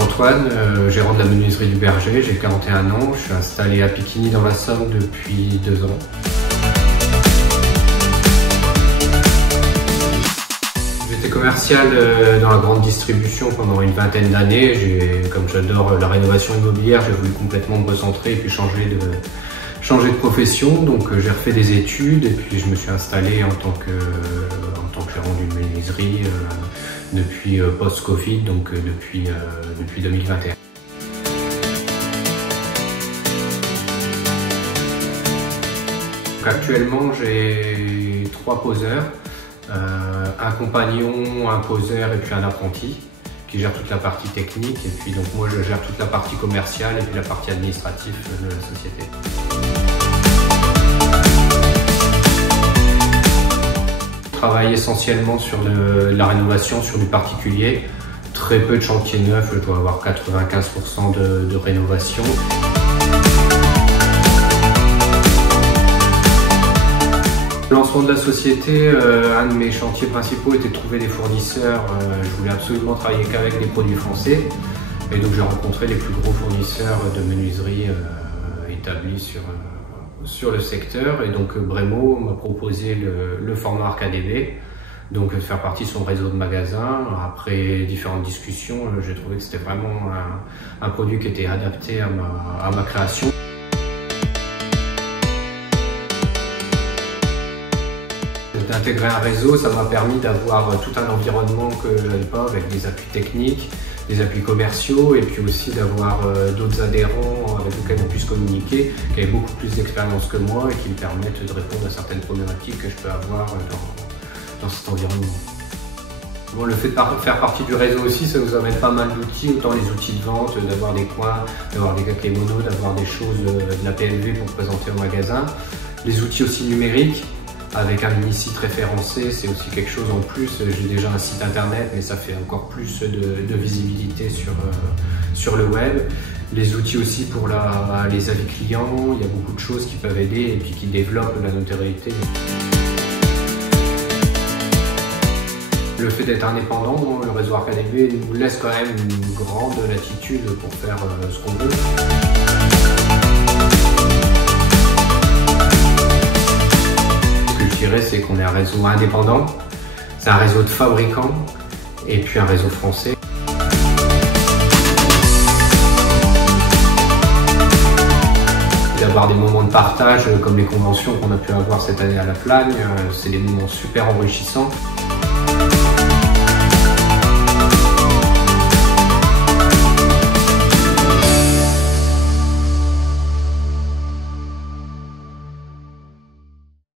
Antoine, gérant de la menuiserie du Berger, j'ai 41 ans, je suis installé à Piquigny dans la Somme depuis 2 ans. J'étais commercial dans la grande distribution pendant une vingtaine d'années. Comme j'adore la rénovation immobilière, j'ai voulu complètement me recentrer et puis changer de profession. Donc j'ai refait des études et puis je me suis installé en tant que gérant d'une menuiserie depuis post-Covid, donc depuis 2021. Donc, actuellement, j'ai 3 poseurs, un compagnon, un poseur et puis un apprenti qui gère toute la partie technique. Et puis donc moi, je gère toute la partie commerciale et puis la partie administrative de la société. Je travaille essentiellement sur la rénovation, sur du particulier. Très peu de chantiers neufs, je dois avoir 95% de rénovation. Le lancement de la société, un de mes chantiers principaux était de trouver des fournisseurs. Je voulais absolument travailler qu'avec des produits français. Et donc j'ai rencontré les plus gros fournisseurs de menuiserie établis sur le secteur, et donc Bremo m'a proposé le format ArcadeB, donc de faire partie de son réseau de magasins. Après différentes discussions, j'ai trouvé que c'était vraiment un produit qui était adapté à ma création. D'intégrer un réseau, ça m'a permis d'avoir tout un environnement que je n'avais pas, avec des appuis techniques, des appuis commerciaux, et puis aussi d'avoir d'autres adhérents avec lesquels on puisse communiquer, qui avaient beaucoup plus d'expérience que moi et qui me permettent de répondre à certaines problématiques que je peux avoir dans cet environnement. Bon, le fait de faire partie du réseau aussi, ça nous amène pas mal d'outils, autant les outils de vente, d'avoir des coins, d'avoir des clés mono, d'avoir des choses de la PLV pour présenter au magasin, les outils aussi numériques. Avec un mini-site référencé, c'est aussi quelque chose en plus. J'ai déjà un site internet, mais ça fait encore plus de visibilité sur le web. Les outils aussi pour les avis clients, il y a beaucoup de choses qui peuvent aider et puis qui développent la notoriété. Le fait d'être indépendant, le réseau ArcadeB nous laisse quand même une grande latitude pour faire ce qu'on veut. C'est qu'on est un réseau indépendant, c'est un réseau de fabricants et puis un réseau français. D'avoir des moments de partage comme les conventions qu'on a pu avoir cette année à La Plagne, c'est des moments super enrichissants.